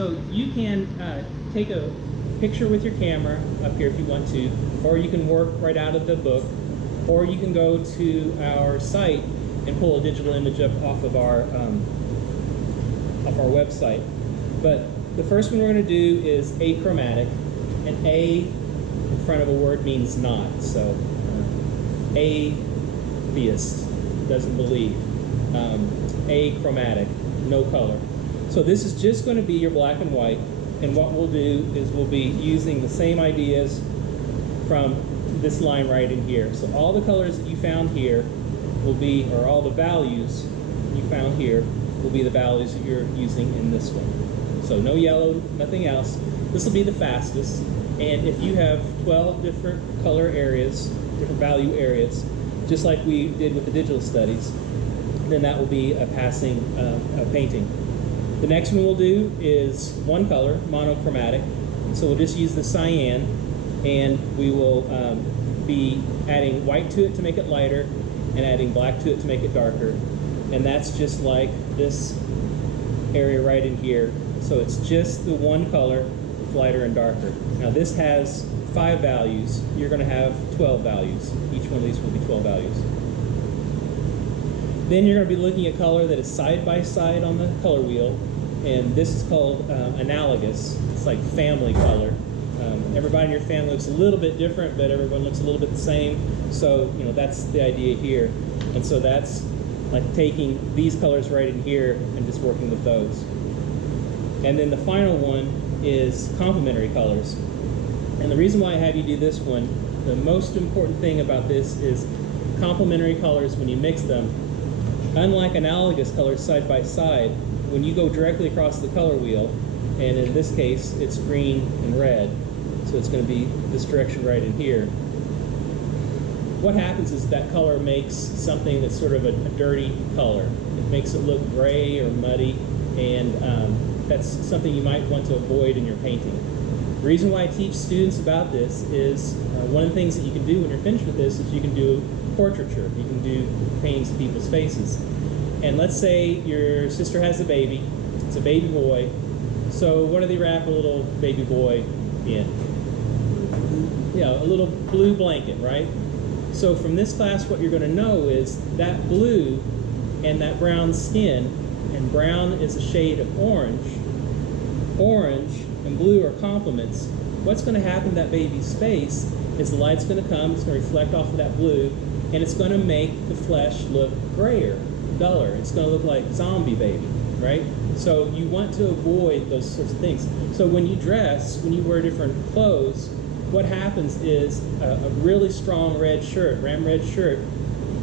So you can take a picture with your camera up here if you want to, or you can work right out of the book, or you can go to our site and pull a digital image up off our website. But the first one we're going to do is achromatic, and A in front of a word means not. So atheist, doesn't believe. Achromatic, no color. So this is just going to be your black and white, and what we'll do is we'll be using the same ideas from this line right in here. So all the colors that you found here will be, or all the values you found here will be the values that you're using in this one. So no yellow, nothing else. This will be the fastest, and if you have 12 different color areas, different value areas, just like we did with the digital studies, then that will be a passing painting. The next one we'll do is one color, monochromatic. So we'll just use the cyan, and we will be adding white to it to make it lighter, and adding black to it to make it darker. And that's just like this area right in here. So it's just the one color, lighter and darker. Now this has 5 values. You're going to have 12 values. Each one of these will be 12 values. Then you're going to be looking at color that is side by side on the color wheel, and this is called analogous. It's like family color. Everybody in your family looks a little bit different, but everyone looks a little bit the same. So, you know, that's the idea here. And so that's like taking these colors right in here and just working with those. And then the final one is complementary colors. And the reason why I have you do this one, the most important thing about this is complementary colors, when you mix them, unlike analogous colors side by side, when you go directly across the color wheel, and in this case it's green and red, so it's going to be this direction right in here, what happens is that color makes something that's sort of a dirty color. It makes it look gray or muddy, and that's something you might want to avoid in your painting. The reason why I teach students about this is one of the things that you can do when you're finished with this is you can do portraiture. You can do paintings of people's faces. And let's say your sister has a baby. It's a baby boy. So what do they wrap a little baby boy in? Yeah, a little blue blanket, right? So from this class, what you're going to know is that blue and that brown skin, and brown is a shade of orange. Orange and blue are complements. What's going to happen to that baby's face is the light's going to come, it's going to reflect off of that blue, and it's going to make the flesh look grayer, duller. It's going to look like zombie baby, right? So you want to avoid those sorts of things. So when you dress, when you wear different clothes, what happens is a really strong red shirt, ram red shirt,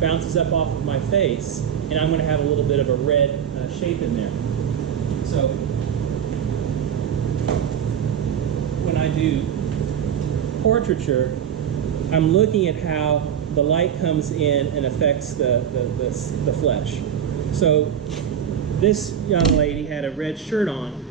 bounces up off of my face, and I'm going to have a little bit of a red shape in there. So when I do portraiture, I'm looking at how the light comes in and affects the flesh. So this young lady had a red shirt on,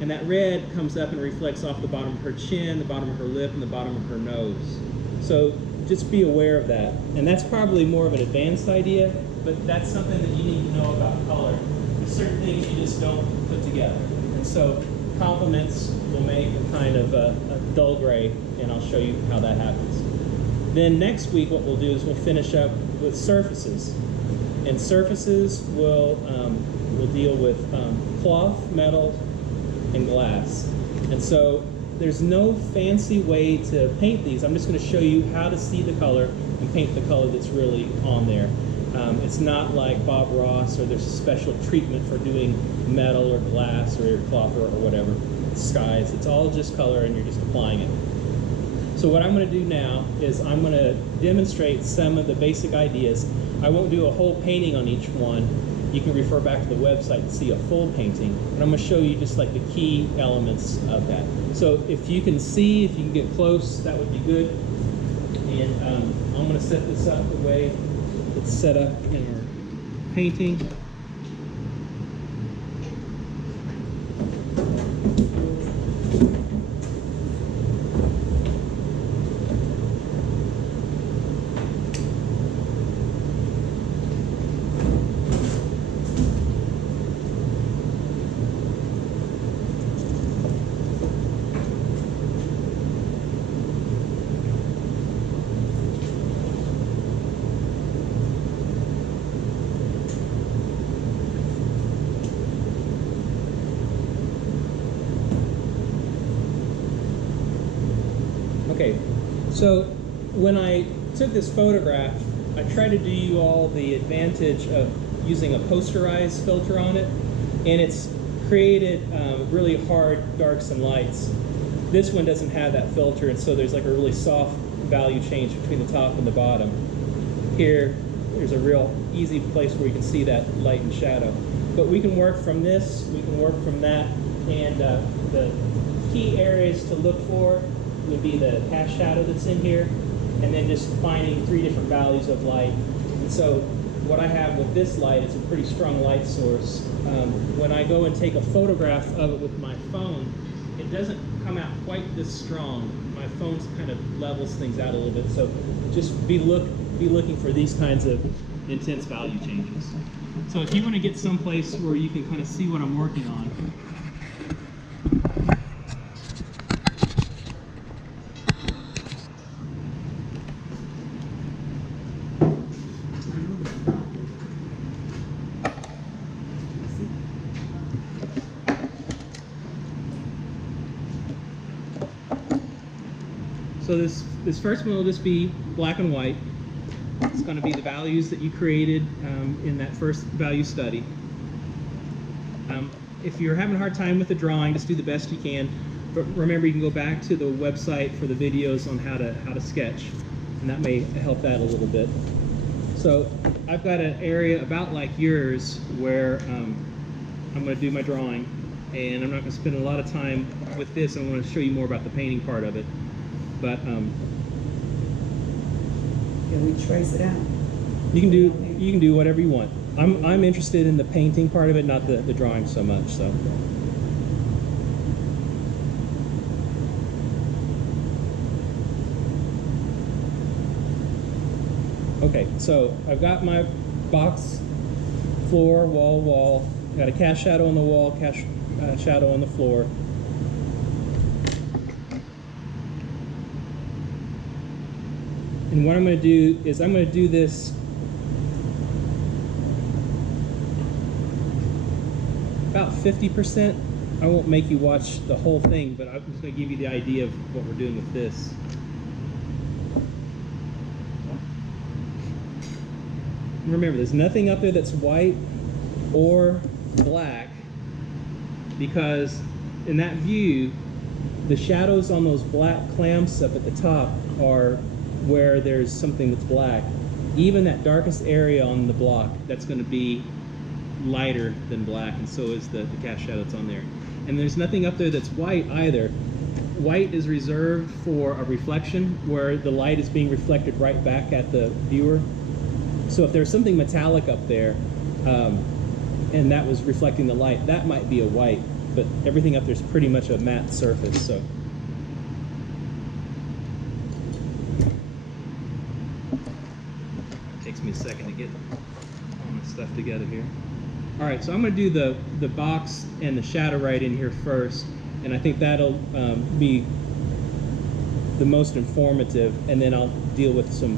and that red comes up and reflects off the bottom of her chin, the bottom of her lip, and the bottom of her nose. So just be aware of that. And that's probably more of an advanced idea, but that's something that you need to know about color. There's certain things you just don't put together. And so complements will make a kind of a dull gray, and I'll show you how that happens. Then next week what we'll do is we'll finish up with surfaces. And surfaces will deal with cloth, metal, and glass. And so there's no fancy way to paint these. I'm just going to show you how to see the color and paint the color that's really on there. It's not like Bob Ross, or there's a special treatment for doing metal or glass or cloth or whatever. Skies. It's all just color, and you're just applying it. So what I'm going to do now is I'm going to demonstrate some of the basic ideas. I won't do a whole painting on each one. You can refer back to the website to see a full painting. But I'm going to show you just like the key elements of that. So if you can see, if you can get close, that would be good. And I'm going to set this up the way it's set up in our painting. Okay, so when I took this photograph, I tried to do you all the advantage of using a posterized filter on it, and it's created really hard darks and lights. This one doesn't have that filter, and so there's like a really soft value change between the top and the bottom. Here, there's a real easy place where you can see that light and shadow. But we can work from this, we can work from that, and the key areas to look for would be the cast shadow that's in here, and then just finding 3 different values of light. And so what I have with this light is a pretty strong light source. When I go and take a photograph of it with my phone, it doesn't come out quite this strong. My phone kind of levels things out a little bit, so just be looking for these kinds of intense value changes. So if you want to get someplace where you can kind of see what I'm working on, so this first one will just be black and white. It's going to be the values that you created in that first value study. If you're having a hard time with the drawing, just do the best you can. But remember, you can go back to the website for the videos on how to sketch, and that may help that a little bit. So I've got an area about like yours where I'm going to do my drawing, and I'm not going to spend a lot of time with this. I want to show you more about the painting part of it. But can we trace it out? you can do whatever you want. I'm interested in the painting part of it, not the drawing so much. So. Okay, so I've got my box, floor, wall. Got a cast shadow on the wall, cast shadow on the floor. And what I'm going to do is I'm going to do this about 50%. I won't make you watch the whole thing, but I'm just going to give you the idea of what we're doing with this. Remember, there's nothing up there that's white or black, because in that view, the shadows on those black clamps up at the top are where there's something that's black. Even that darkest area on the block, that's going to be lighter than black, and so is the cast shadow that's on there. And there's nothing up there that's white either. White is reserved for a reflection, where the light is being reflected right back at the viewer. So if there's something metallic up there, and that was reflecting the light, that might be a white, but everything up there is pretty much a matte surface. So. Takes me a second to get all my stuff together here. All right, so I'm going to do the box and the shadow right in here first, and I think that'll be the most informative, and then I'll deal with some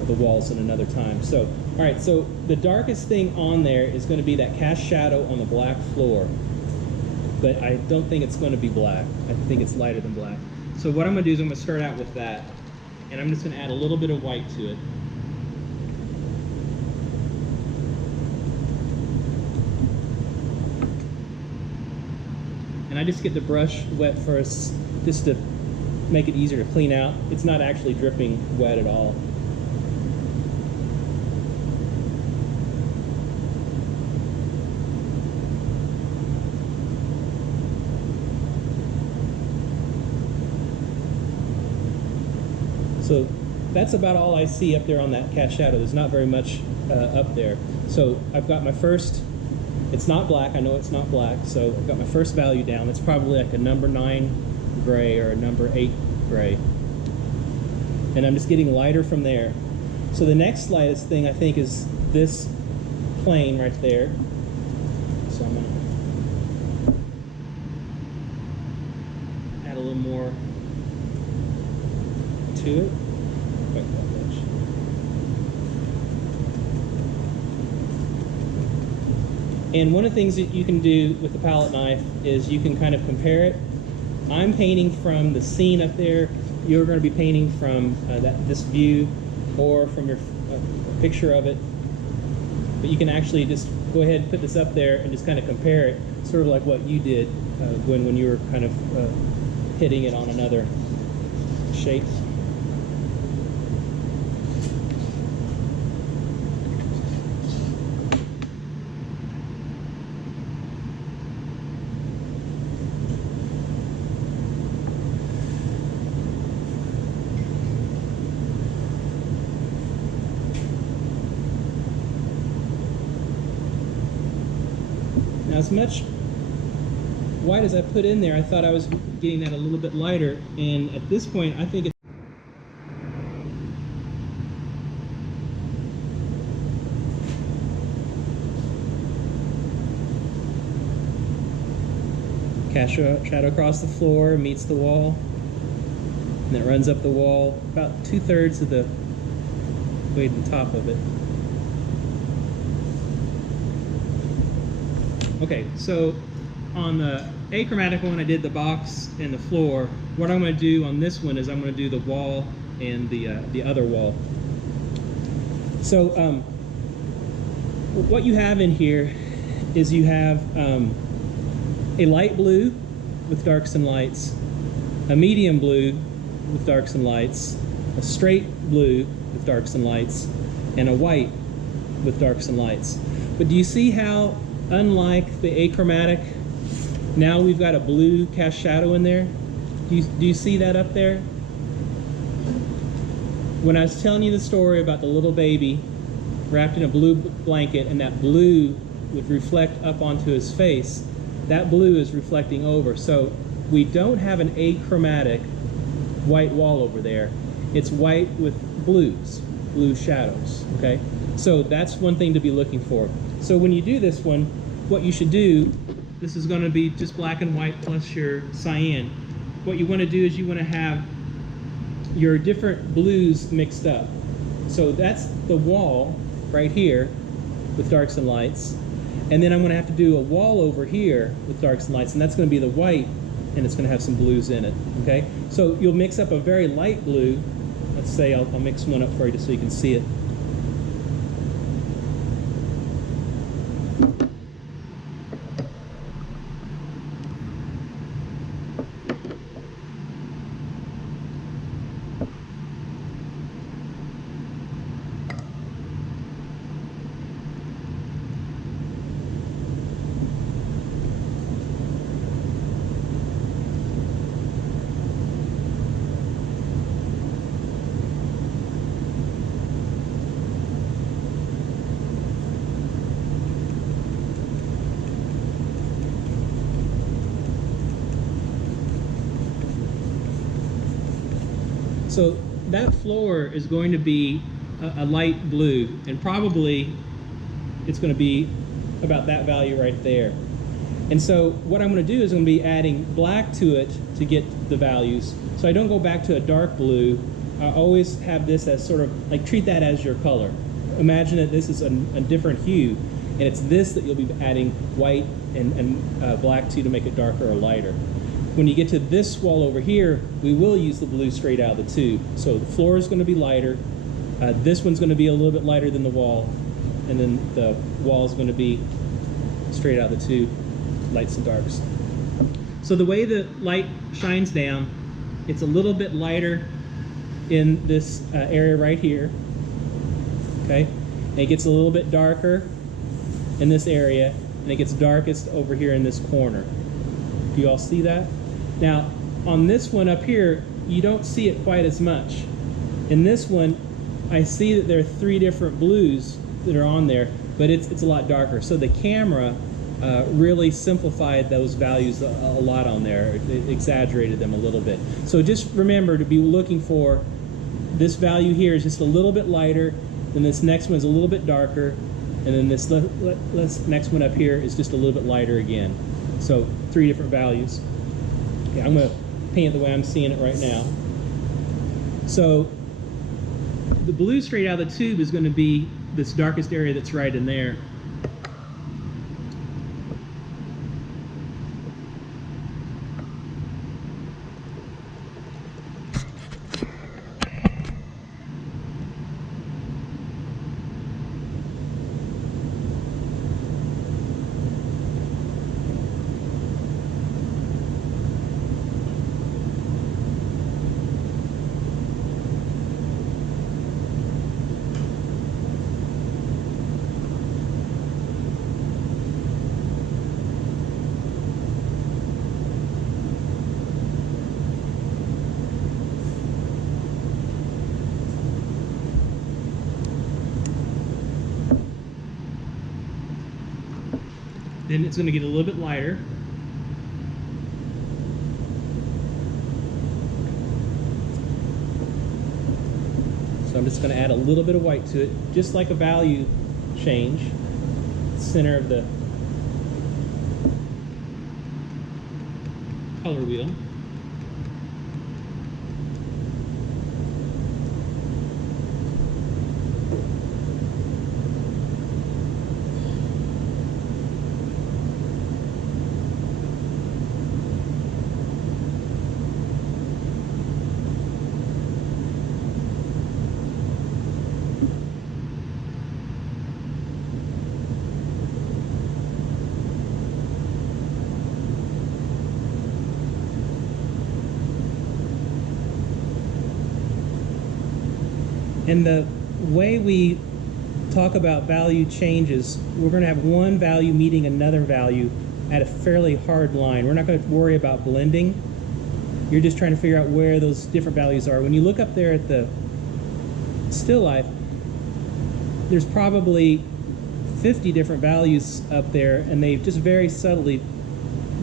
of the walls in another time. So, all right, so the darkest thing on there is going to be that cast shadow on the black floor, but I don't think it's going to be black. I think it's lighter than black. So what I'm going to do is I'm going to start out with that, and I'm just going to add a little bit of white to it. And I just get the brush wet first, just to make it easier to clean out. It's not actually dripping wet at all. So that's about all I see up there on that cast shadow. There's not very much up there. So I've got my first, it's not black, I know it's not black, so I've got my first value down. It's probably like a number 9 gray or a number 8 gray. And I'm just getting lighter from there. So the next lightest thing I think is this plane right there. So I'm gonna add a little more to it. Quite that much. And one of the things that you can do with the palette knife is you can kind of compare it. I'm painting from the scene up there. You're going to be painting from this view or from your picture of it. But you can actually just go ahead and put this up there and just kind of compare it, sort of like what you did when you were kind of hitting it on another shape. Now, as much white as I put in there, I thought I was getting that a little bit lighter, and at this point, I think it's cast shadow across the floor, meets the wall, and then it runs up the wall about 2/3 of the way to the top of it. Okay, so on the achromatic one, I did the box and the floor. What I'm going to do on this one is I'm going to do the wall and the other wall. So what you have in here is you have a light blue with darks and lights, a medium blue with darks and lights, a straight blue with darks and lights, and a white with darks and lights. But do you see how, unlike the achromatic, now we've got a blue cast shadow in there? Do you see that up there? When I was telling you the story about the little baby wrapped in a blue blanket and that blue would reflect up onto his face, that blue is reflecting over. So we don't have an achromatic white wall over there. It's white with blues, blue shadows, okay? So that's one thing to be looking for. So when you do this one, what you should do, this is going to be just black and white plus your cyan. What you want to do is you want to have your different blues mixed up. So that's the wall right here with darks and lights. And then I'm going to have to do a wall over here with darks and lights, and that's going to be the white, and it's going to have some blues in it, okay? So you'll mix up a very light blue. Let's say I'll mix one up for you just so you can see it. So that floor is going to be a light blue, and probably it's going to be about that value right there. And so what I'm going to do is I'm going to be adding black to it to get the values. So I don't go back to a dark blue. I always have this as sort of, like, treat that as your color. Imagine that this is a different hue, and it's this that you'll be adding white and black to make it darker or lighter. When you get to this wall over here, we will use the blue straight out of the tube. So the floor is going to be lighter. This one's going to be a little bit lighter than the wall. And then the wall is going to be straight out of the tube, lights and darks. So the way the light shines down, it's a little bit lighter in this area right here. Okay? And it gets a little bit darker in this area, and it gets darkest over here in this corner. Do you all see that? Now, on this one up here, you don't see it quite as much. In this one, I see that there are 3 different blues that are on there, but it's a lot darker. So the camera really simplified those values a lot on there. It exaggerated them a little bit. So just remember to be looking for this value here is just a little bit lighter, then this next one is a little bit darker, and then this next one up here is just a little bit lighter again. So 3 different values. Okay, I'm going to paint it the way I'm seeing it right now. So the blue straight out of the tube is going to be this darkest area that's right in there. Then it's going to get a little bit lighter. So I'm just going to add a little bit of white to it, just like a value change. Center of the color wheel. And the way we talk about value changes, we're going to have one value meeting another value at a fairly hard line. We're not going to worry about blending. You're just trying to figure out where those different values are. When you look up there at the still life, there's probably 50 different values up there, and they just very subtly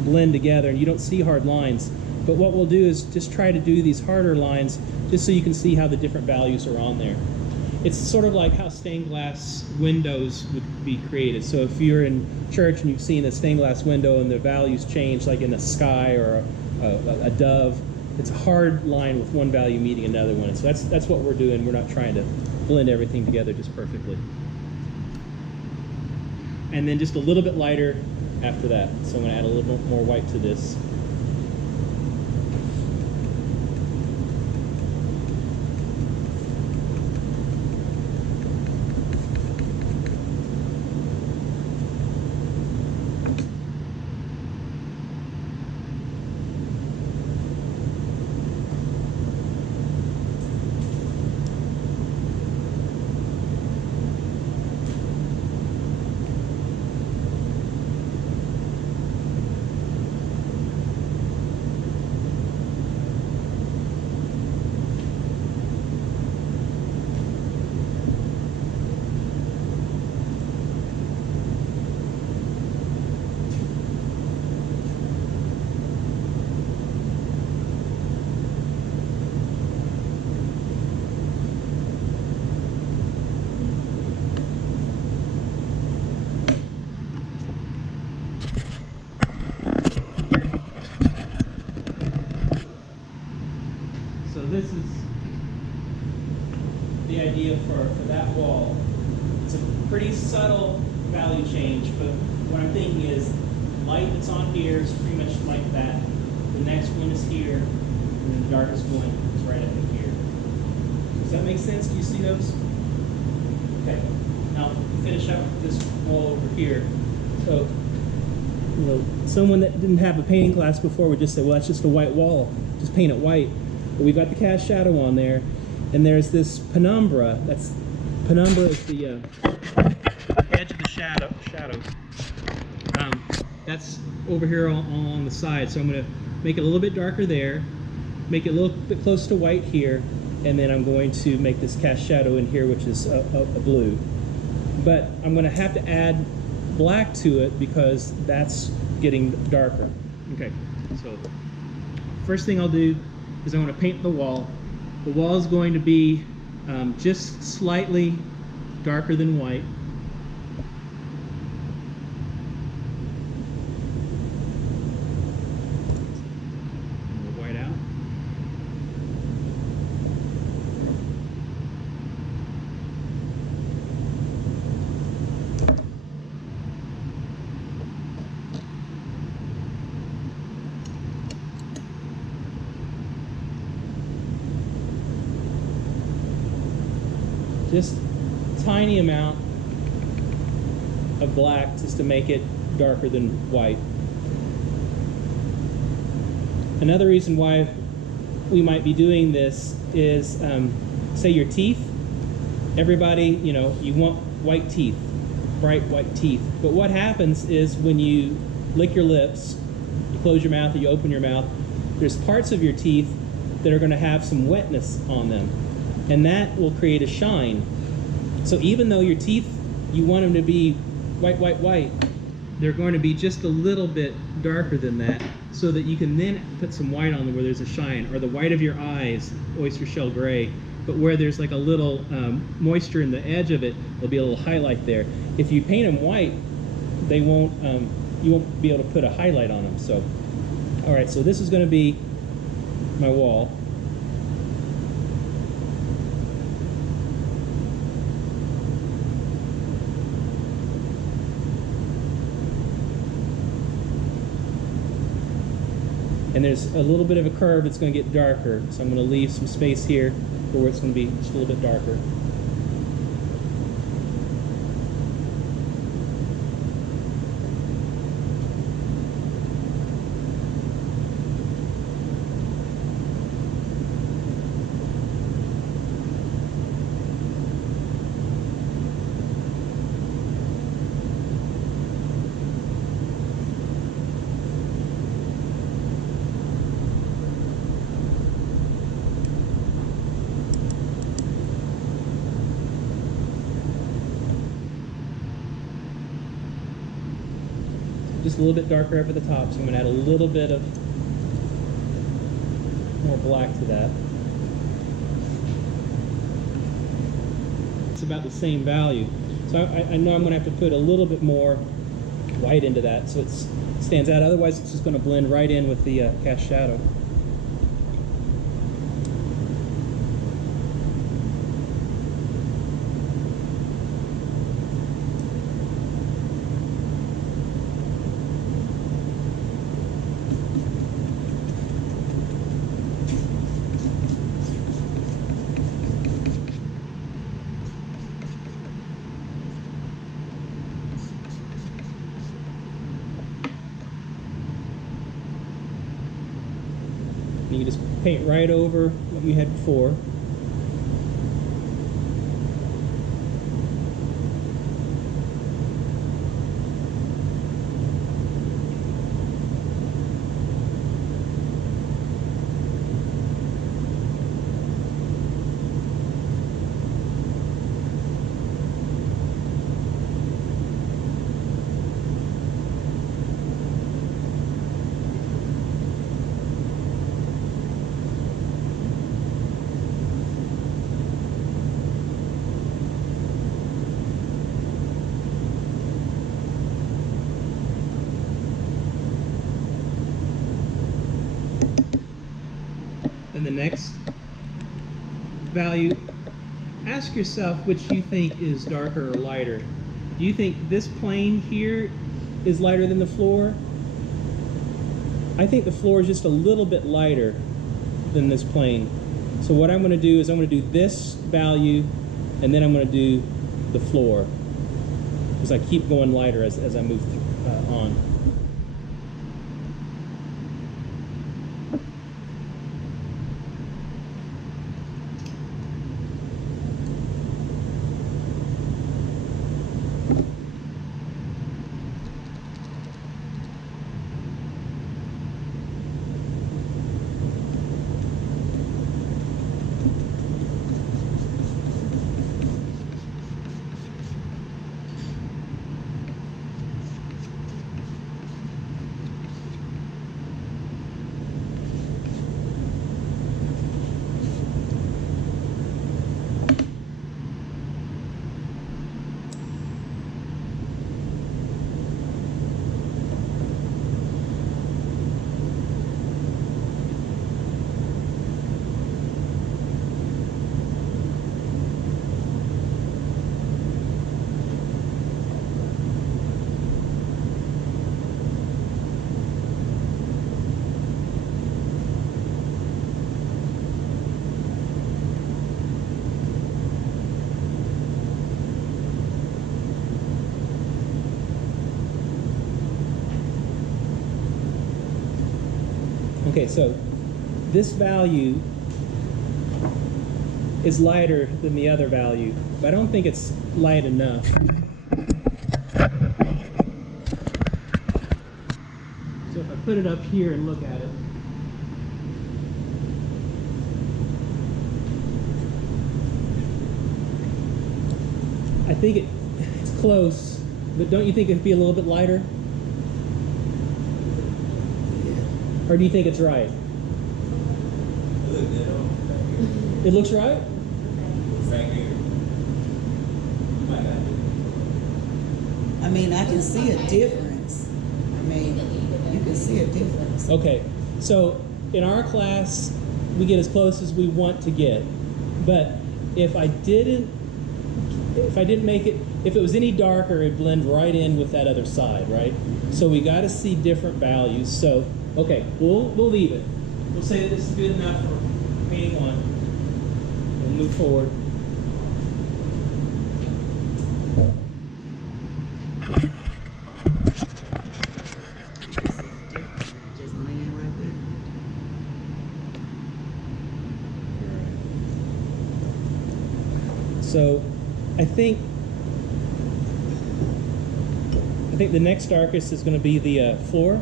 blend together, and you don't see hard lines. But what we'll do is just try to do these harder lines just so you can see how the different values are on there. It's sort of like how stained glass windows would be created. So if you're in church and you've seen a stained glass window and the values change, like in a sky or a dove, it's a hard line with one value meeting another one. So that's what we're doing. We're not trying to blend everything together just perfectly. And then just a little bit lighter after that. So I'm going to add a little bit more white to this. So this is the idea for that wall. It's a pretty subtle value change, but what I'm thinking is light that's on here is pretty much like that. The next one is here, and then the darkest one is right up in here. Does that make sense? Do you see those? Okay. Now finish up this wall over here. So, you know, someone that didn't have a painting class before would just say, well, that's just a white wall. Just paint it white. But we've got the cast shadow on there, and there's this penumbra. Penumbra is the edge of the shadows. That's over here on the side. So I'm going to make it a little bit darker there, make it a little bit close to white here, and then I'm going to make this cast shadow in here, which is a blue. But I'm going to have to add black to it because that's getting darker. Okay, so first thing I'll do is I'm going to paint the wall. The wall is going to be just slightly darker than white. White out. Just a tiny amount of black just to make it darker than white. Another reason why we might be doing this is, say your teeth. Everybody, you know, you want white teeth, bright white teeth. But what happens is when you lick your lips, you close your mouth or you open your mouth, there's parts of your teeth that are going to have some wetness on them. And that will create a shine. So even though your teeth, you want them to be white, white, white, they're going to be just a little bit darker than that, so that you can then put some white on them where there's a shine, or the white of your eyes, oyster shell gray, but where there's like a little moisture in the edge of it, there'll be a little highlight there. If you paint them white, they won't, you won't be able to put a highlight on them. So, all right, so this is going to be my wall. And there's a little bit of a curve that's going to get darker, so I'm going to leave some space here for where it's going to be just a little bit darker. Just a little bit darker up at the top, so I'm going to add a little bit of more black to that. It's about the same value. So I know I'm going to have to put a little bit more white into that so it stands out. Otherwise, it's just going to blend right in with the cast shadow. And you just paint right over what you had before. And the next value, ask yourself which you think is darker or lighter. Do you think this plane here is lighter than the floor? I think the floor is just a little bit lighter than this plane. So what I'm going to do is I'm going to do this value, and then I'm going to do the floor, because I keep going lighter as I move on. Okay, so this value is lighter than the other value, but I don't think it's light enough. So if I put it up here and look at it, I think it's close, but don't you think it'd be a little bit lighter? Or do you think it's right? It looks right? Right here. Might not be. I mean, I can see a difference. I mean, you can see a difference. Okay, so in our class, we get as close as we want to get. But if I didn't make it, if it was any darker, it'd blend right in with that other side, right? So we got to see different values. So, okay, we'll leave it. We'll say that this is good enough for painting on. We'll move forward. Just laying right there. So I think the next darkest is going to be the floor.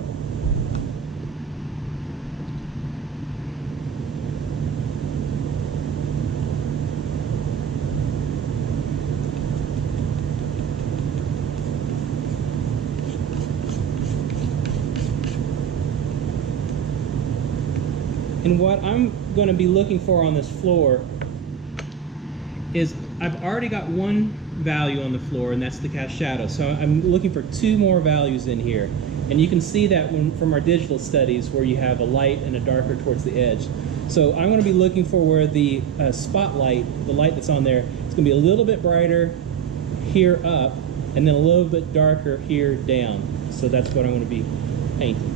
And what I'm going to be looking for on this floor is I've already got one value on the floor, and that's the cast shadow. So I'm looking for two more values in here. And you can see that from our digital studies where you have a light and a darker towards the edge. So I'm going to be looking for where the spotlight, the light that's on there, it's going to be a little bit brighter here up, and then a little bit darker here down. So that's what I'm going to be painting.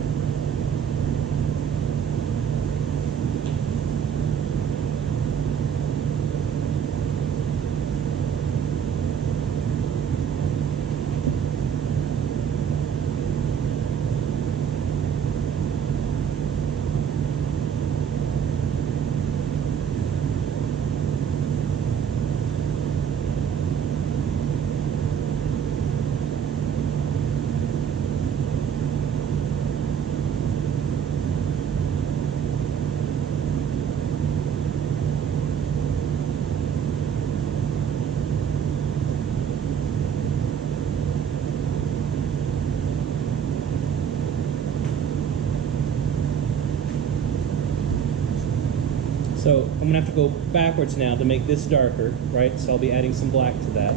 So I'm going to have to go backwards now to make this darker, right? So I'll be adding some black to that.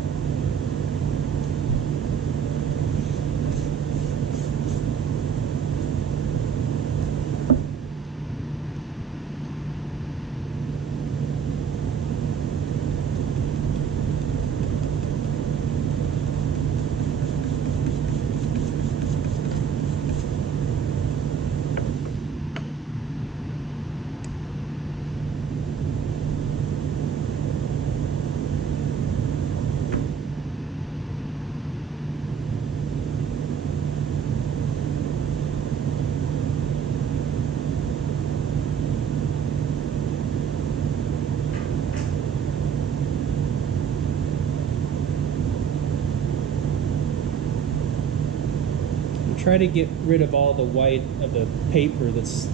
Try to get rid of all the white of the paper that's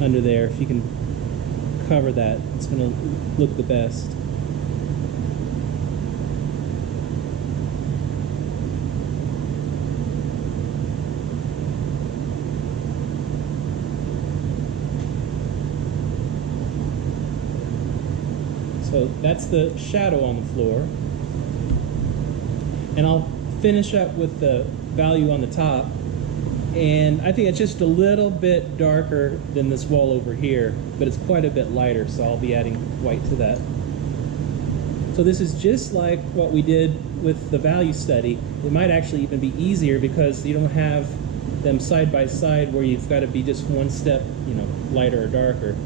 under there. If you can cover that, it's going to look the best. So that's the shadow on the floor. And I'll finish up with the value on the top. And I think it's just a little bit darker than this wall over here, but it's quite a bit lighter, so I'll be adding white to that. So this is just like what we did with the value study. It might actually even be easier because you don't have them side by side where you've got to be just one step, lighter or darker.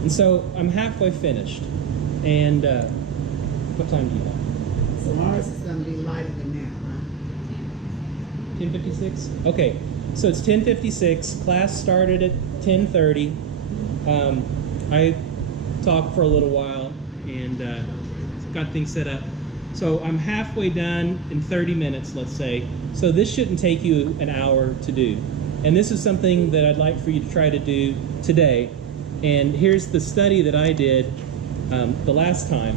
And so I'm halfway finished. And what time do you have? So ours is gonna be lighter than that, huh? 10:56? Okay, so it's 10:56. Class started at 10:30. I talked for a little while and got things set up. So I'm halfway done in 30 minutes, let's say. So this shouldn't take you an hour to do. And this is something that I'd like for you to try to do today. And here's the study that I did the last time.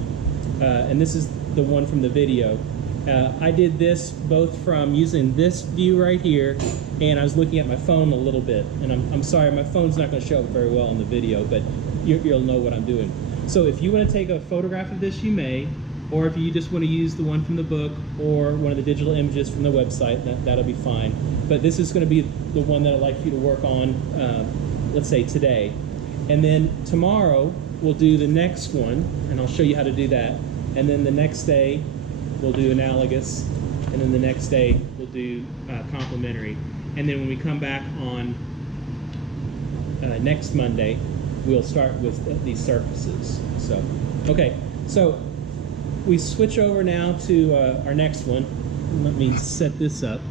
And this is the one from the video. I did this both from using this view right here, and I was looking at my phone a little bit. And I'm sorry, my phone's not going to show up very well in the video, but you'll know what I'm doing. So if you want to take a photograph of this, you may, or if you just want to use the one from the book or one of the digital images from the website, that'll be fine. But this is going to be the one that I'd like you to work on, let's say today. And then tomorrow we'll do the next one, and I'll show you how to do that. And then the next day we'll do analogous, and then the next day we'll do complementary. And then when we come back on next Monday, we'll start with these surfaces. So, okay, so we switch over now to our next one. Let me set this up.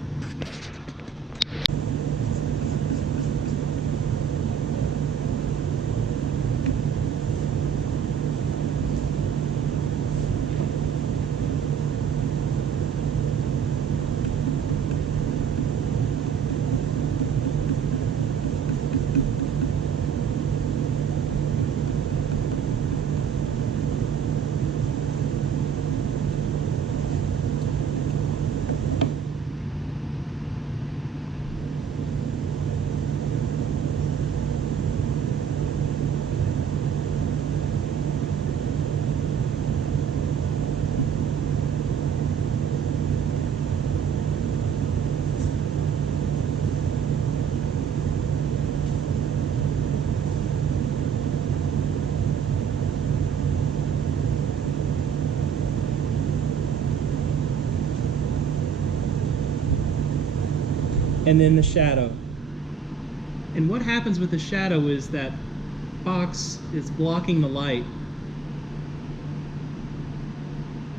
And then the shadow. And what happens with the shadow is that box is blocking the light,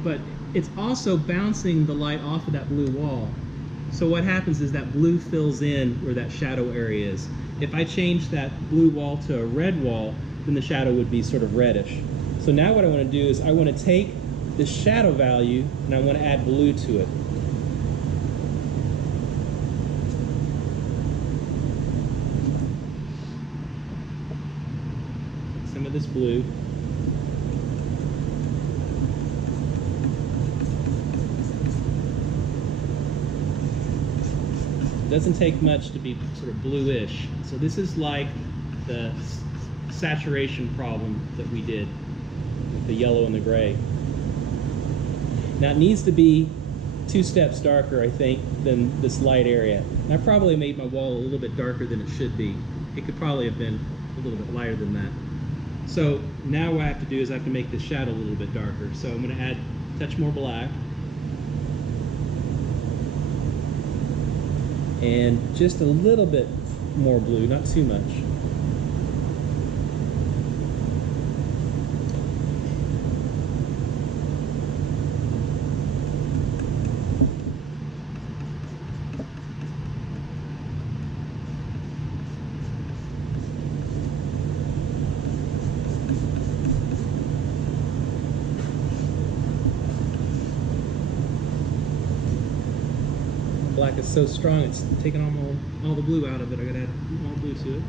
but it's also bouncing the light off of that blue wall. So what happens is that blue fills in where that shadow area is. If I change that blue wall to a red wall, then the shadow would be sort of reddish. So now what I want to do is I want to take the shadow value and I want to add blue to it. Some of this blue. It doesn't take much to be sort of bluish. So this is like the saturation problem that we did with the yellow and the gray. Now it needs to be 2 steps darker, I think, than this light area. And I probably made my wall a little bit darker than it should be. It could probably have been a little bit lighter than that. So now what I have to do is I have to make the shadow a little bit darker. So I'm going to add a touch more black. And just a little bit more blue, not too much. Black is so strong, it's taking all the blue out of it. I gotta add more blue to it.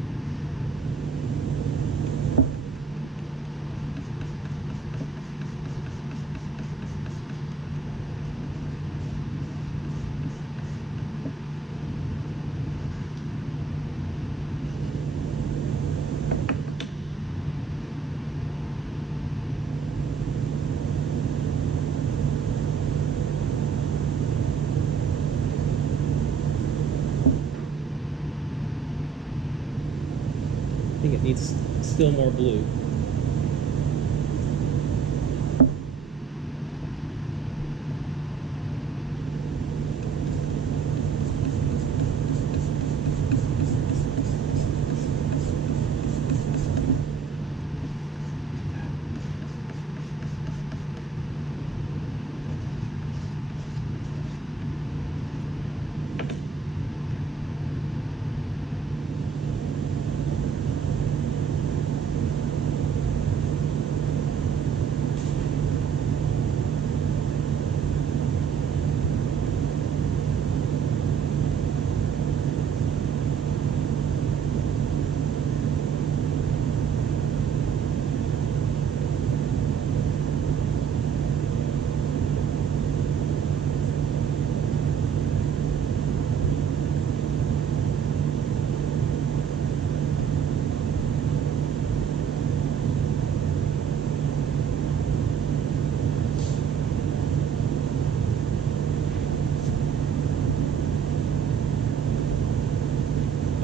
I think it needs still more blue.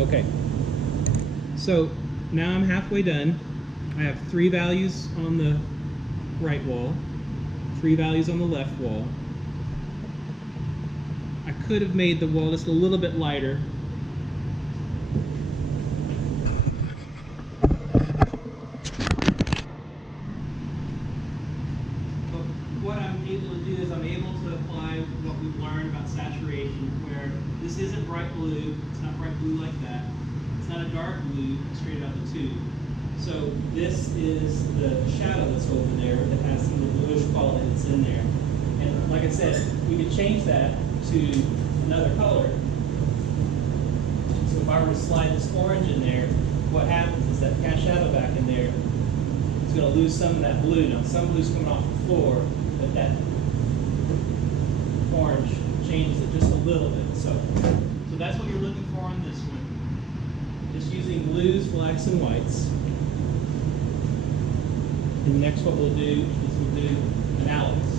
Okay, so now I'm halfway done. I have 3 values on the right wall, 3 values on the left wall. I could have made the wall just a little bit lighter. But what I'm able to do is I'm able to apply what we've learned about saturation, where this isn't bright blue, it's not bright blue like that. It's not a dark blue straight out the tube. So this is the shadow that's over there that has some of the bluish quality that's in there. And like I said, we could change that to another color. So if I were to slide this orange in there, what happens is that cast shadow back in there is going to lose some of that blue. Now some blue's coming off the floor, but that orange changes it just a little bit. So that's what you're looking for on this one. Just using blues, blacks, and whites. And next what we'll do is we'll do analogous.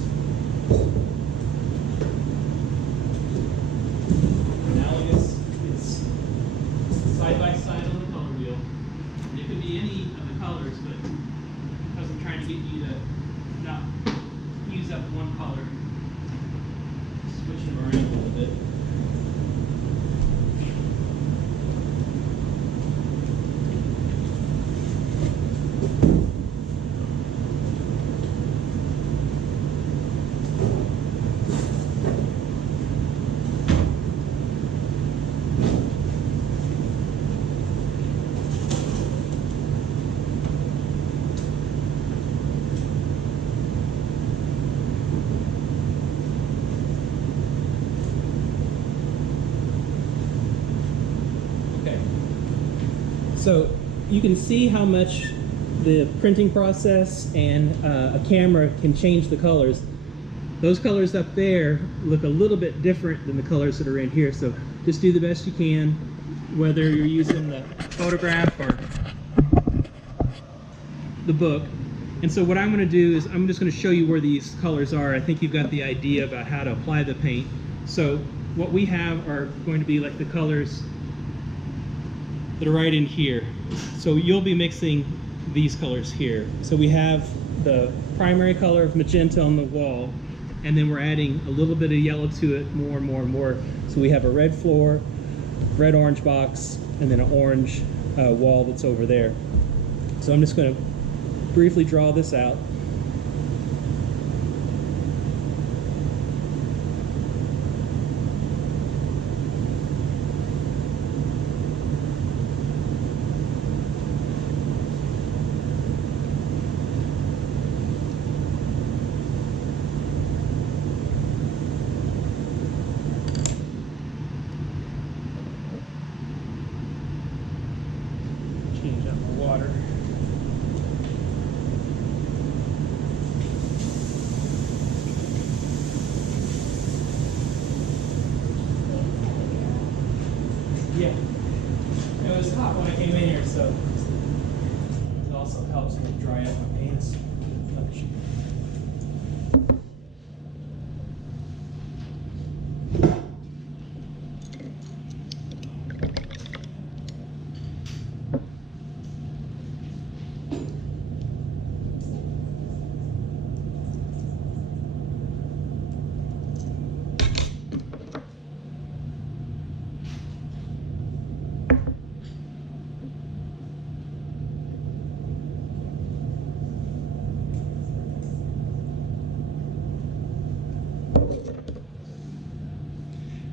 Analogous is side by side on the color wheel. And it could be any of the colors, but because I'm trying to get you to not use up one color, switch them around a little bit. So you can see how much the printing process and a camera can change the colors. Those colors up there look a little bit different than the colors that are in here, so just do the best you can, whether you're using the photograph or the book. And so what I'm going to do is I'm just going to show you where these colors are. I think you've got the idea about how to apply the paint. So what we have are going to be like the colors that are right in here. So you'll be mixing these colors here. So we have the primary color of magenta on the wall, and then we're adding a little bit of yellow to it, more and more and more. So we have a red floor, red orange box, and then an orange wall that's over there. So I'm just going to briefly draw this out. Change up the water. Yeah. It was hot when I came in here, so it also helps me dry out my paints.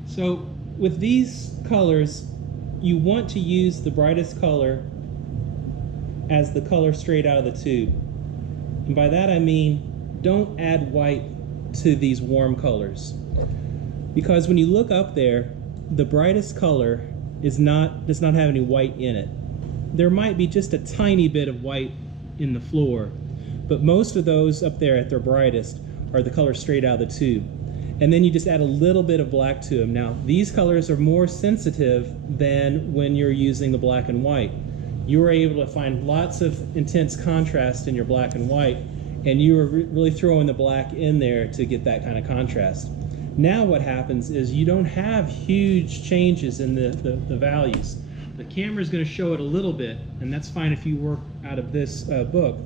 So with these colors, you want to use the brightest color as the color straight out of the tube. And by that I mean, don't add white to these warm colors. Because when you look up there, the brightest color does not have any white in it. There might be just a tiny bit of white in the floor, but most of those up there at their brightest are the color straight out of the tube. And then you just add a little bit of black to them. Now, these colors are more sensitive than when you're using the black and white. You were able to find lots of intense contrast in your black and white, and you were really throwing the black in there to get that kind of contrast. Now what happens is you don't have huge changes in the values. The camera is going to show it a little bit, and that's fine if you work out of this book.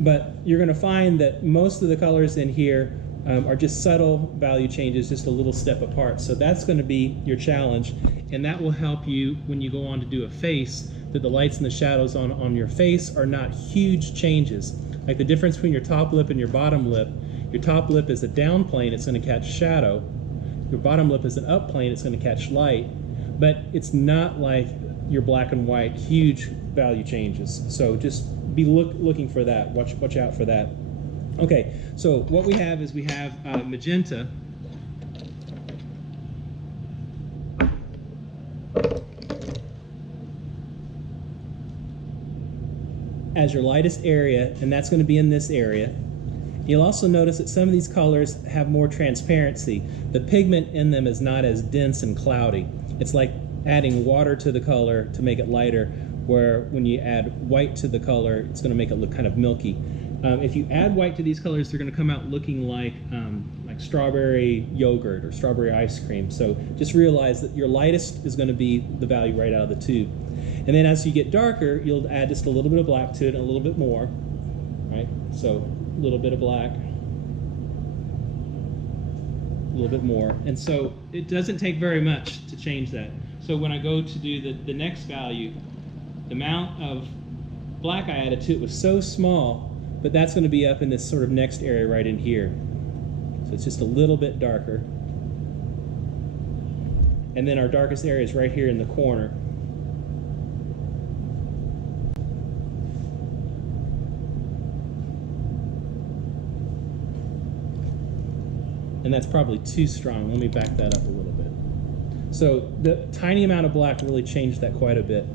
But you're going to find that most of the colors in here are just subtle value changes, just a little step apart. So that's going to be your challenge, and that will help you when you go on to do a face, that the lights and the shadows on your face are not huge changes. Like the difference between your top lip and your bottom lip. Your top lip is a down plane, it's going to catch shadow. Your bottom lip is an up plane, it's going to catch light. But it's not like your black and white huge value changes. So just be looking for that. Watch out for that. Okay, so what we have is we have magenta. As your lightest area, and that's going to be in this area. You'll also notice that some of these colors have more transparency. The pigment in them is not as dense and cloudy. It's like adding water to the color to make it lighter, where when you add white to the color, it's going to make it look kind of milky. If you add white to these colors, they're going to come out looking like strawberry yogurt or strawberry ice cream. So just realize that your lightest is going to be the value right out of the tube. And then as you get darker, you'll add just a little bit of black to it and a little bit more, right? So a little bit of black, a little bit more. And so it doesn't take very much to change that. So when I go to do the next value, the amount of black I added to it was so small, but that's going to be up in this sort of next area right in here. So it's just a little bit darker. And then our darkest area is right here in the corner. And that's probably too strong. Let me back that up a little bit. So the tiny amount of black really changed that quite a bit.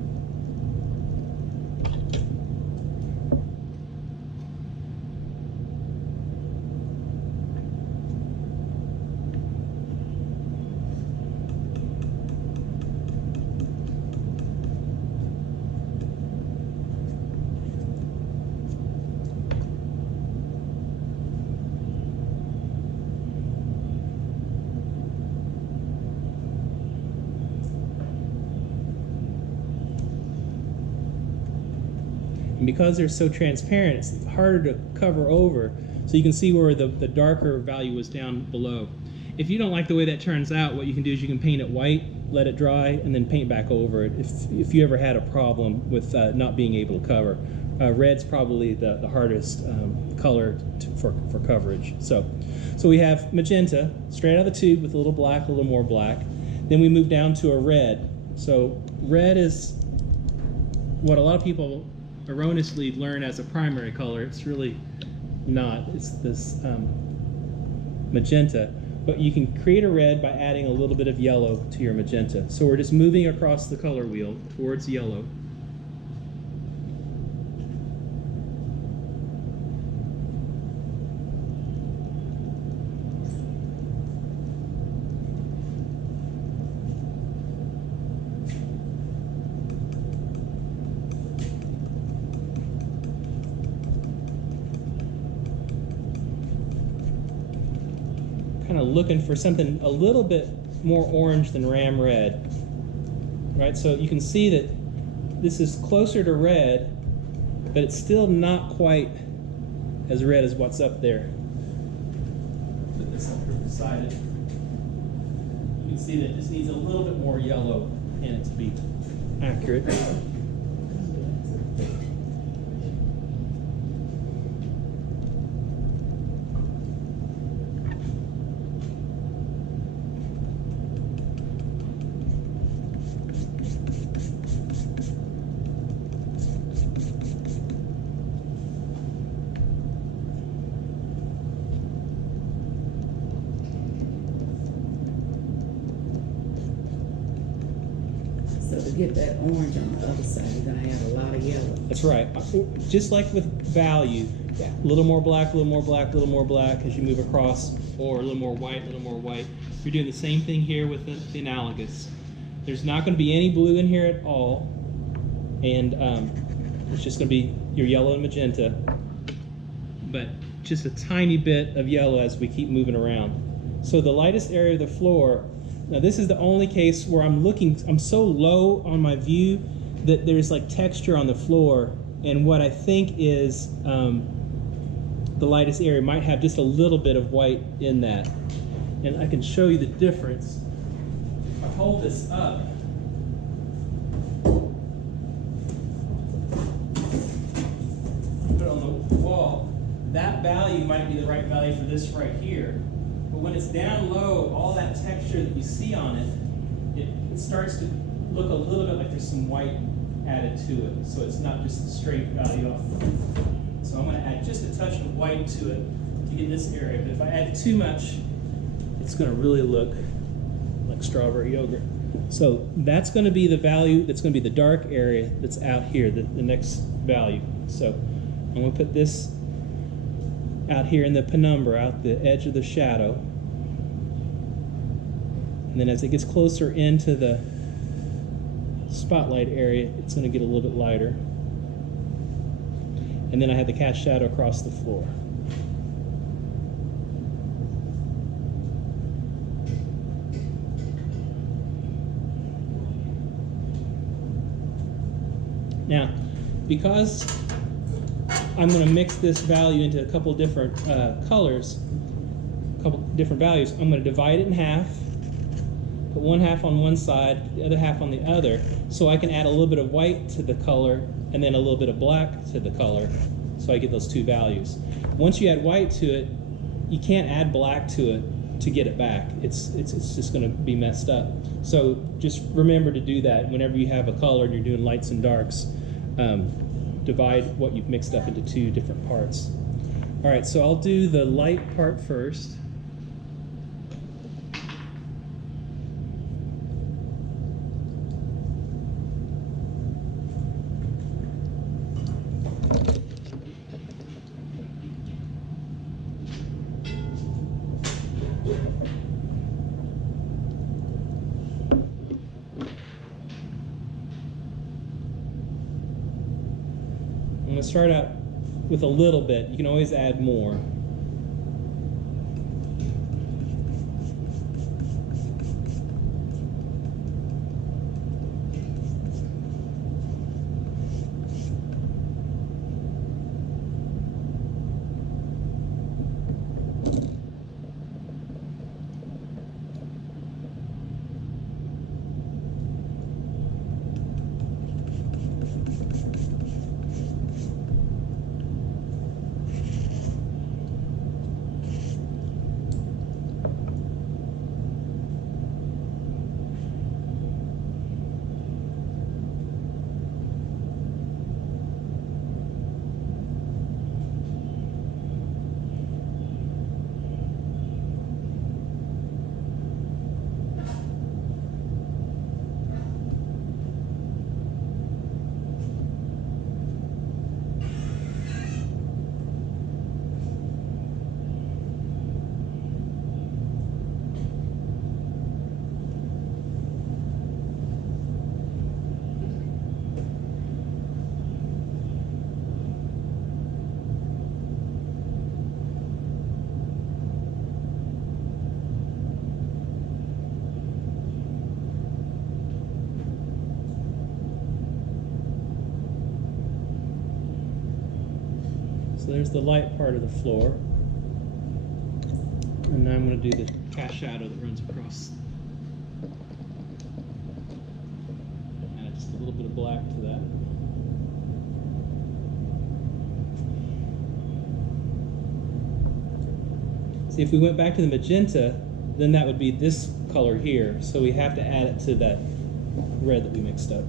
And because they're so transparent, it's harder to cover over, so you can see where the darker value was down below. If you don't like the way that turns out, what you can do is you can paint it white, let it dry, and then paint back over it if you ever had a problem with not being able to cover. Red's probably the hardest color for coverage. So we have magenta, straight out of the tube with a little black, a little more black. Then we move down to a red. So red is what a lot of people erroneously learn as a primary color. It's really not. It's this magenta. But you can create a red by adding a little bit of yellow to your magenta. So we're just moving across the color wheel towards yellow. Kind of looking for something a little bit more orange than ram red, right? So you can see that this is closer to red, but it's still not quite as red as what's up there. Put this up here beside it. You can see that this needs a little bit more yellow in it to be accurate. So to get that orange on the other side, you're gonna add a lot of yellow. That's right. Just like with value, a little more black, a little more black, a little more black as you move across, or a little more white, a little more white. You're doing the same thing here with the analogous. There's not going to be any blue in here at all, and it's just going to be your yellow and magenta, but just a tiny bit of yellow as we keep moving around. So the lightest area of the floor, now this is the only case where I'm so low on my view that there's like texture on the floor, and what I think is the lightest area might have just a little bit of white in that. And I can show you the difference. If I hold this up, put it on the wall, that value might be the right value for this right here. But when it's down low, all that texture that you see on it, it starts to look a little bit like there's some white added to it. So it's not just the straight value off. So I'm going to add just a touch of white to it to get this area. But if I add too much, it's going to really look like strawberry yogurt. So that's going to be the value, that's going to be the dark area that's out here, the next value. So I'm going to put this out here in the penumbra, out the edge of the shadow. And then as it gets closer into the spotlight area, it's going to get a little bit lighter. And then I have the cast shadow across the floor. Now, because I'm going to mix this value into a couple different colors, a couple different values, I'm going to divide it in half, put one half on one side, the other half on the other, so I can add a little bit of white to the color and then a little bit of black to the color, so I get those two values. Once you add white to it, you can't add black to it to get it back. It's just going to be messed up. So just remember to do that whenever you have a color and you're doing lights and darks. Divide what you've mixed up into two different parts. All right, so I'll do the light part first. I'm going to start out with a little bit. You can always add more. So there's the light part of the floor. And now I'm going to do the cast shadow that runs across. Add just a little bit of black to that. See, if we went back to the magenta, then that would be this color here. So we have to add it to that red that we mixed up.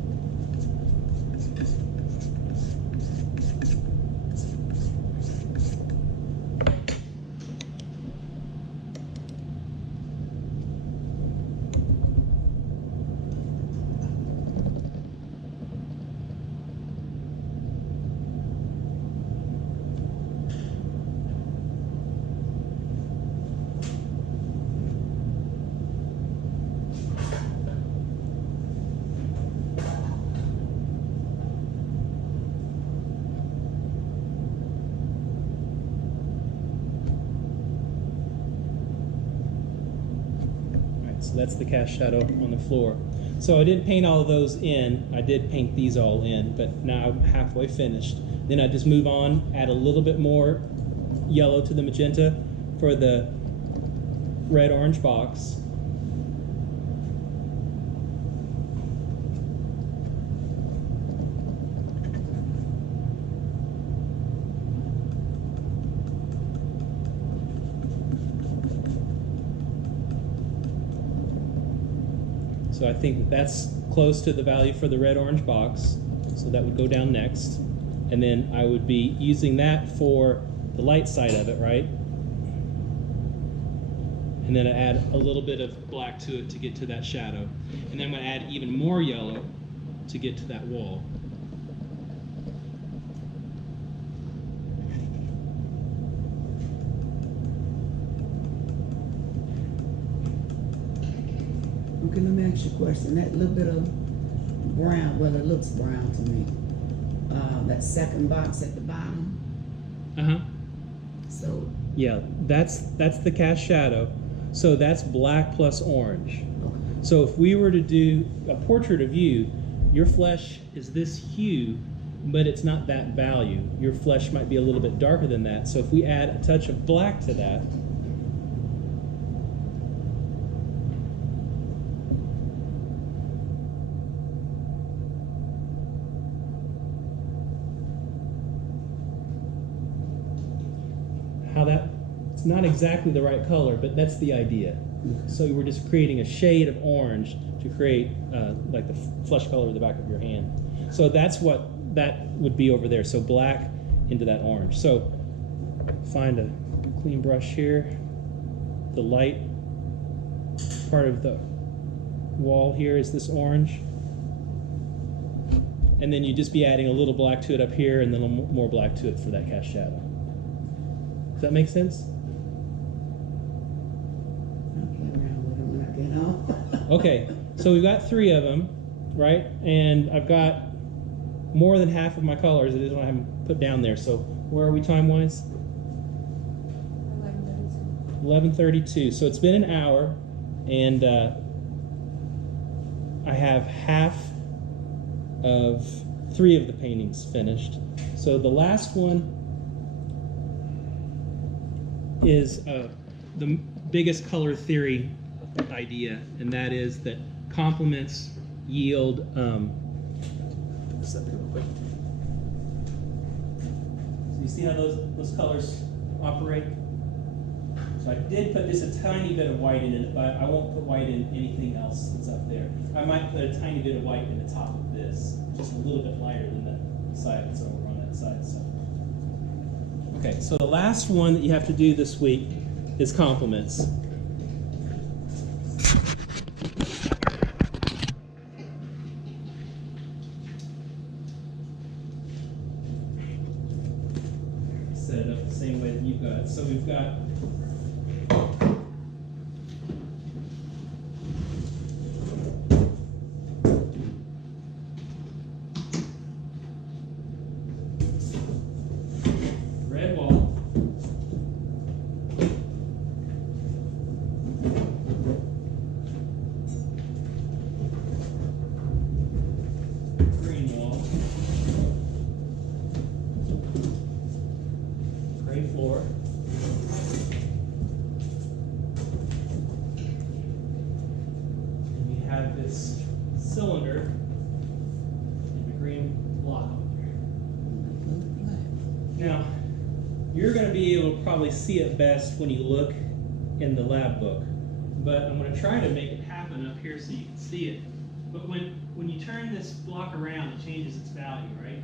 So that's the cast shadow on the floor. So I didn't paint all of those in. I did paint these all in, but now I'm halfway finished. Then I just move on, add a little bit more yellow to the magenta for the red-orange box. So I think that that's close to the value for the red-orange box. So that would go down next. And then I would be using that for the light side of it, right? And then I add a little bit of black to it to get to that shadow. And then I'm going to add even more yellow to get to that wall. Okay, let me ask you a question. That little bit of brown, well, it looks brown to me. That second box at the bottom. Uh-huh. So, Yeah, that's the cast shadow. So that's black plus orange. okay. So if we were to do a portrait of you, your flesh is this hue, but it's not that value. Your flesh might be a little bit darker than that. So if we add a touch of black to that, how that, it's not exactly the right color, but that's the idea. So we're just creating a shade of orange to create like the flesh color of the back of your hand. So that's what that would be over there. So black into that orange. So find a clean brush here. The light part of the wall here is this orange. And then you just be adding a little black to it up here and then a little more black to it for that cast shadow. Does that make sense? I'll play around with them when I get home. Okay, so we've got 3 of them, right? And I've got more than half of my colors. It is what I haven't put down there. So where are we time-wise? 11:32. So it's been an hour, and I have half of 3 of the paintings finished. So the last one is the biggest color theory idea, and that is that complements yield. Put this up here real quick. So you see how those colors operate? So I did put just a tiny bit of white in it, but I won't put white in anything else that's up there. I might put a tiny bit of white in the top of this, just a little bit lighter than the side that's over on that side. So. Okay, so the last one that you have to do this week is complements. Set it up the same way that you've got it. So we've got red wall, green wall, gray floor, and we have this cylinder and the green block over there. Now, you're going to be able to probably see it best when you look in the lab book, but I'm going to try to make it happen up here so you can see it. But when you turn this block around, it changes its value, right?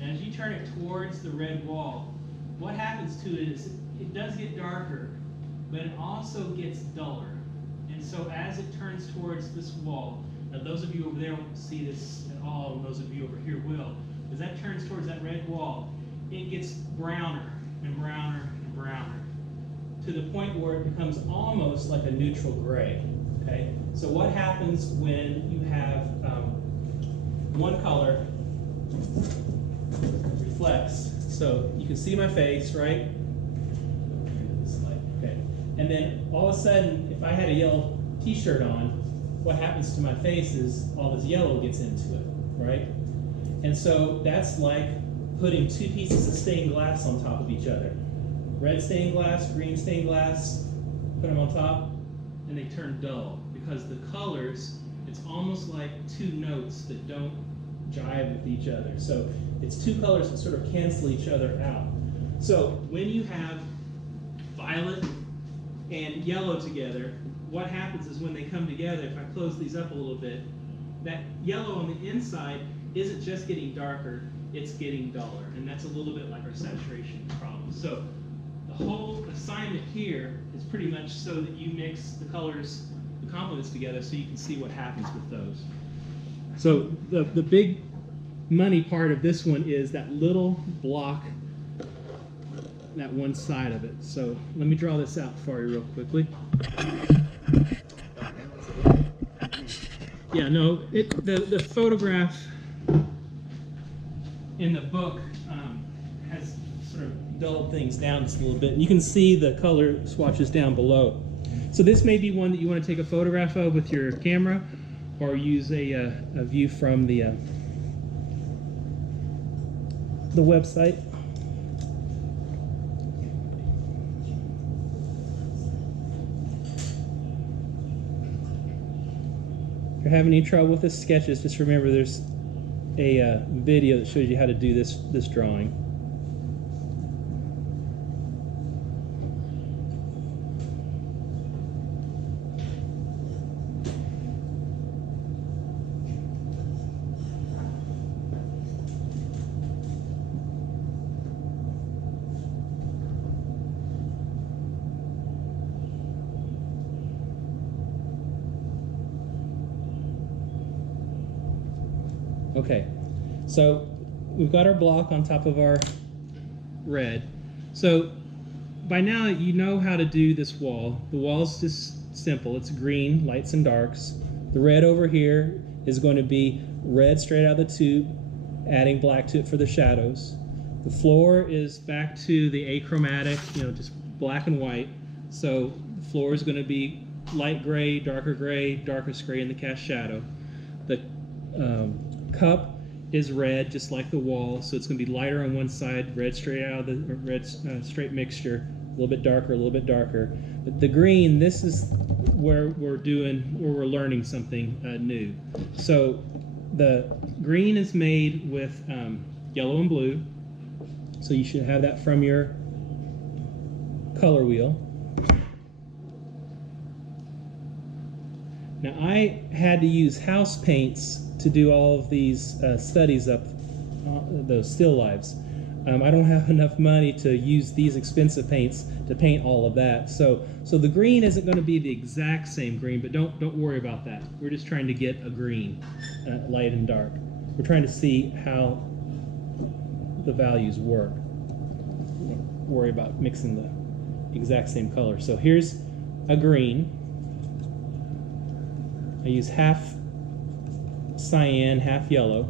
And as you turn it towards the red wall, what happens to it is it does get darker, but it also gets duller. And so as it turns towards this wall, now those of you over there won't see this at all, and those of you over here will, as that turns towards that red wall, it gets browner and browner and browner to the point where it becomes almost like a neutral gray. Okay, so what happens when you have one color reflects? So you can see my face, right? Okay, and then all of a sudden, if I had a yellow T-shirt on, what happens to my face is all this yellow gets into it, right? And so that's like putting two pieces of stained glass on top of each other. Red stained glass, green stained glass, put them on top, and they turn dull because the colors, it's almost like two notes that don't jive with each other. So it's two colors that sort of cancel each other out. So when you have violet and yellow together, what happens is when they come together, if I close these up a little bit, that yellow on the inside isn't just getting darker, it's getting duller. And that's a little bit like our saturation problem. So the whole assignment here is pretty much so that you mix the colors, the complements together so you can see what happens with those. So the big money part of this one is that little block, that one side of it. So let me draw this out for you real quickly. Yeah, no, the photograph in the book has sort of dulled things down just a little bit. And you can see the color swatches down below. So this may be one that you want to take a photograph of with your camera, or use a view from the website. If you're having any trouble with the sketches, just remember there's a video that shows you how to do this drawing. Okay, so we've got our block on top of our red. So by now you know how to do this wall. The wall's just simple. It's green, lights and darks. The red over here is going to be red straight out of the tube, adding black to it for the shadows. The floor is back to the achromatic, just black and white. So the floor is going to be light gray, darkest gray in the cast shadow. The cup is red, just like the wall, so it's going to be lighter on one side, red straight out of the straight mixture, a little bit darker. But the green, this is where we're learning something new. So the green is made with yellow and blue, so you should have that from your color wheel. Now I had to use house paints to do all of these studies up those still lives. I don't have enough money to use these expensive paints to paint all of that. So the green isn't going to be the exact same green, but don't worry about that. We're just trying to get a green, light and dark. We're trying to see how the values work. Don't worry about mixing the exact same color. So here's a green. I use half cyan, half yellow.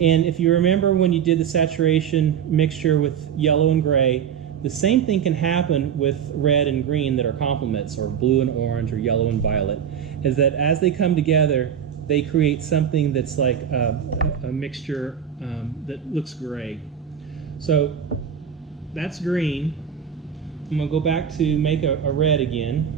And if you remember when you did the saturation mixture with yellow and gray, the same thing can happen with red and green that are complements, or blue and orange, or yellow and violet, is that as they come together, they create something that's like a mixture that looks gray. So that's green. I'm going to go back to make a red again.